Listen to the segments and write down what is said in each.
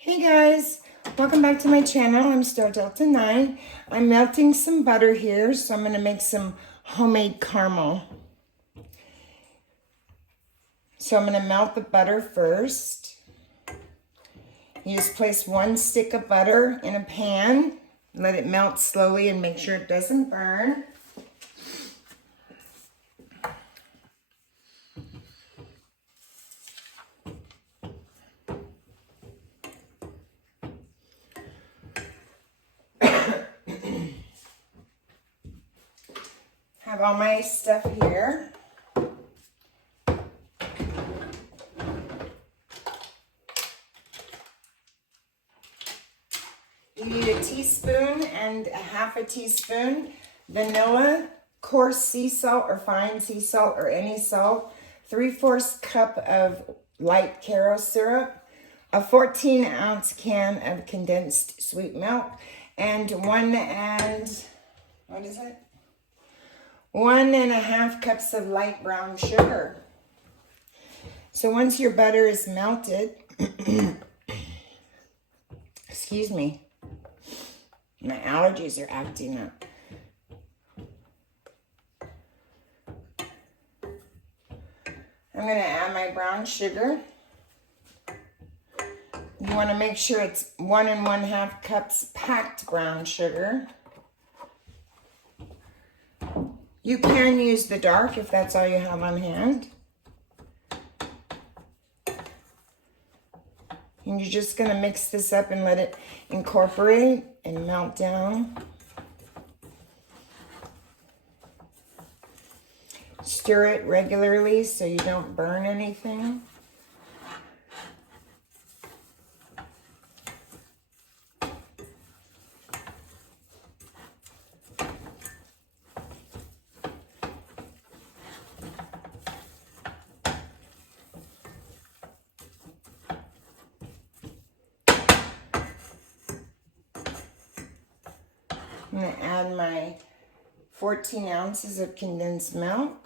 Hey guys, welcome back to my channel. I'm Star Delta 9. I'm melting some butter here, so I'm going to make some homemade caramel. So I'm going to melt the butter first. You just place one stick of butter in a pan, let it melt slowly and make sure it doesn't burn. Have all my stuff here. You need a teaspoon and a half a teaspoon vanilla, coarse sea salt or fine sea salt or any salt, 3/4 cup of light Caro syrup, a 14-ounce can of condensed sweet milk, and 1.5 cups of light brown sugar. So once your butter is melted, excuse me, my allergies are acting up. I'm going to add my brown sugar. You want to make sure it's 1 1/2 cups packed brown sugar. You can use the dark if that's all you have on hand. And you're just going to mix this up and let it incorporate and melt down. Stir it regularly so you don't burn anything. I'm going to add my 14 ounces of condensed milk.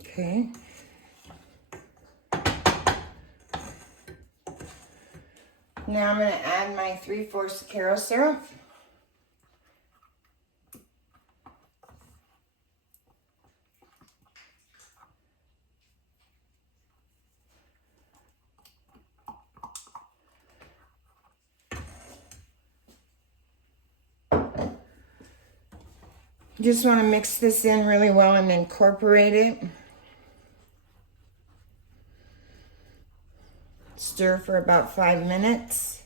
Okay. Now I'm going to add my 3/4 Caro syrup. You just want to mix this in really well and incorporate it. Stir for about 5 minutes.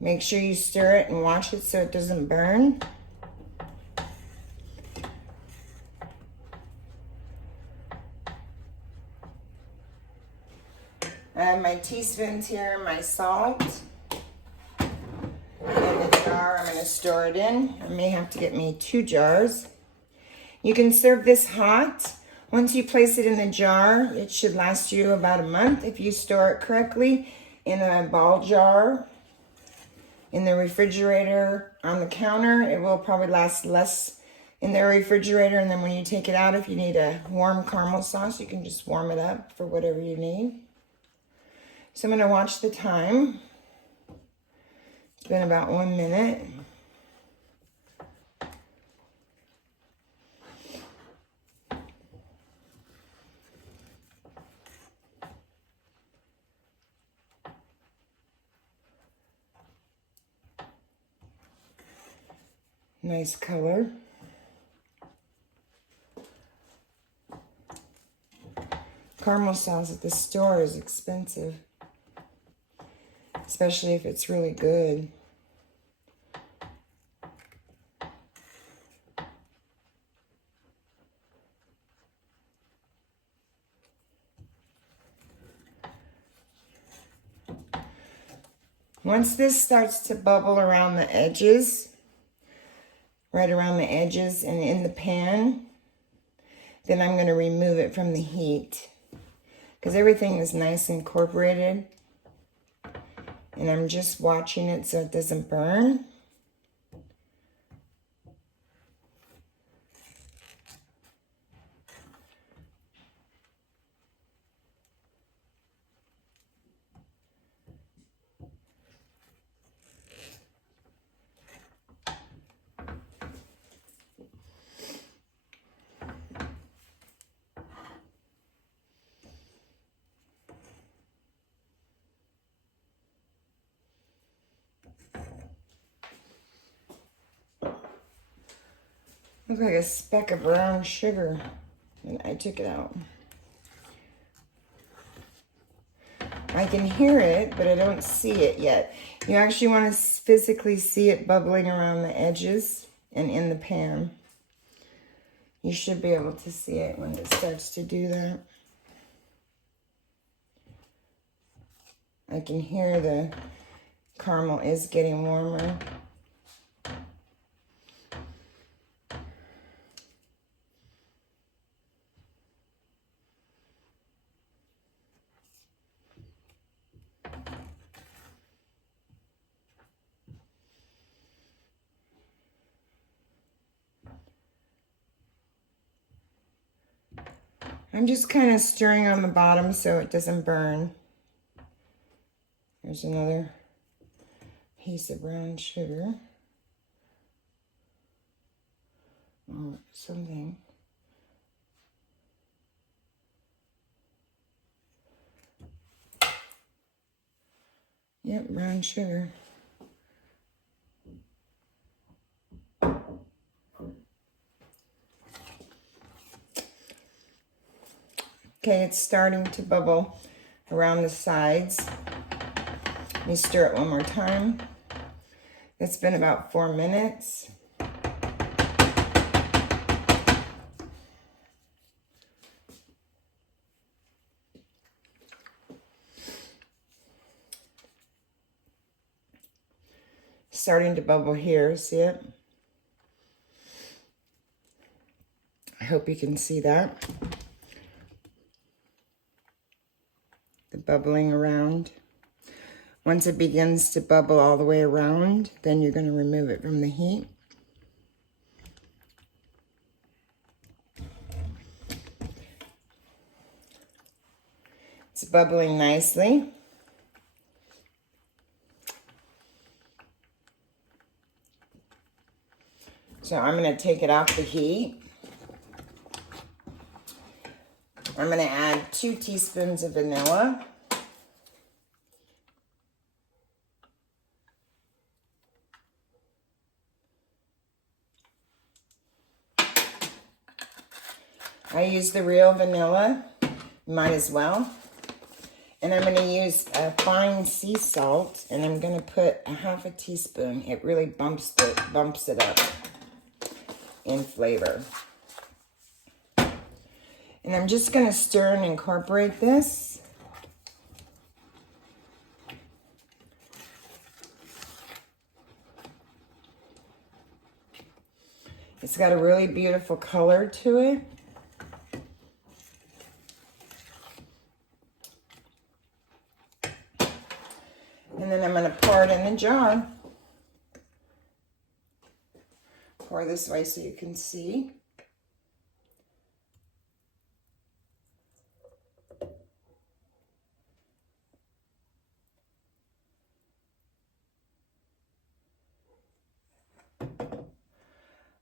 Make sure you stir it and watch it so it doesn't burn. I have my teaspoons here, my salt, and the jar I'm going to store it in. I may have to get me 2 jars. You can serve this hot. Once you place it in the jar, it should last you about a month if you store it correctly in a ball jar. In the refrigerator on the counter, it will probably last less in the refrigerator. And then when you take it out, if you need a warm caramel sauce, you can just warm it up for whatever you need. So I'm going to watch the time. It's been about 1 minute. Nice color. Caramel sauce at the store is expensive. especially if it's really good. Once this starts to bubble around the edges, right around the edges and in the pan, then I'm going to remove it from the heat because everything is nice and incorporated. And I'm just watching it so it doesn't burn. Looks like a speck of brown sugar, and I took it out. I can hear it, but I don't see it yet. You actually want to physically see it bubbling around the edges and in the pan. You should be able to see it when it starts to do that. I can hear the caramel is getting warmer. I'm just kind of stirring on the bottom so it doesn't burn. There's another piece of brown sugar. Or something. Yep, brown sugar. Okay, it's starting to bubble around the sides. Let me stir it one more time. It's been about 4 minutes. Starting to bubble here, see it? I hope you can see that. The bubbling around. Once it begins to bubble all the way around, then you're going to remove it from the heat. It's bubbling nicely. So I'm going to take it off the heat. I'm going to add 2 teaspoons of vanilla. I use the real vanilla, might as well. And I'm going to use a fine sea salt, and I'm going to put a half a teaspoon. It really bumps it up in flavor. And I'm just going to stir and incorporate this. It's got a really beautiful color to it. And then I'm going to pour it in the jar. Pour this way so you can see.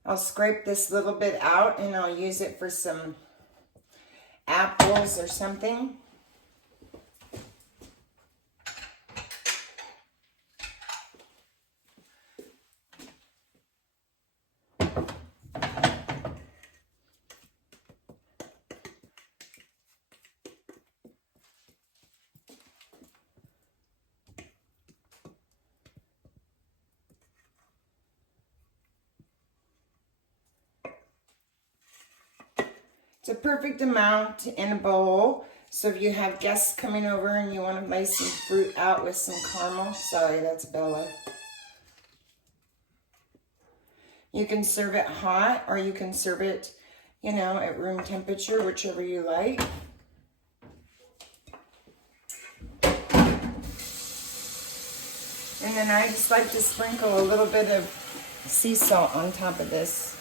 I'll scrape this little bit out and I'll use it for some apples or something. It's a perfect amount in a bowl. So if you have guests coming over and you want to lay some fruit out with some caramel, sorry, that's Bella. You can serve it hot or you can serve it, you know, at room temperature, whichever you like. And then I just like to sprinkle a little bit of sea salt on top of this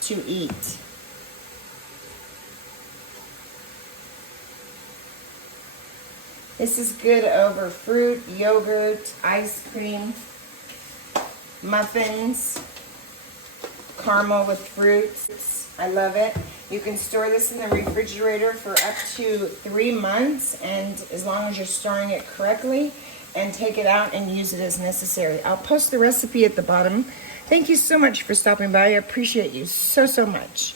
to eat. This is good over fruit, yogurt, ice cream, muffins, caramel with fruits. I love it. You can store this in the refrigerator for up to 3 months, and as long as you're storing it correctly, and take it out and use it as necessary. I'll post the recipe at the bottom. Thank you so much for stopping by. I appreciate you so, so much.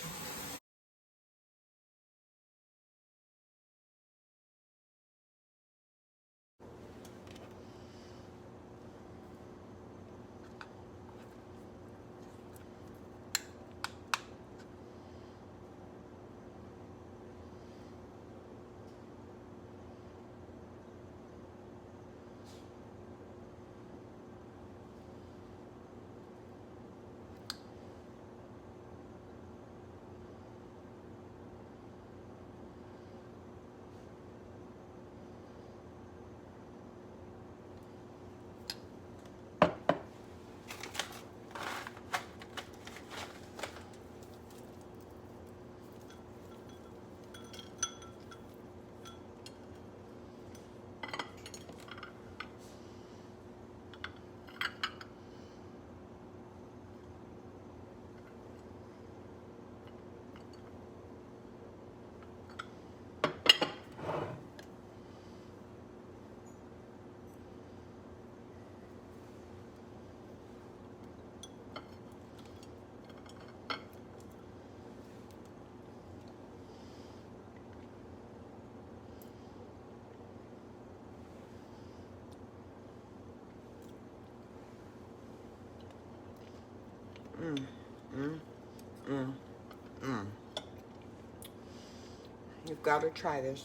You've got to try this.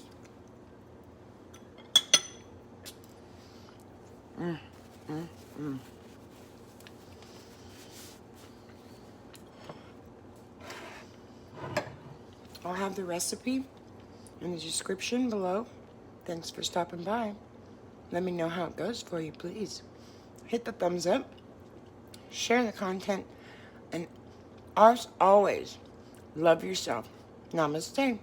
I'll have the recipe in the description below. Thanks for stopping by. Let me know how it goes for you, please. Hit the thumbs up, share the content, and as always, love yourself. Namaste.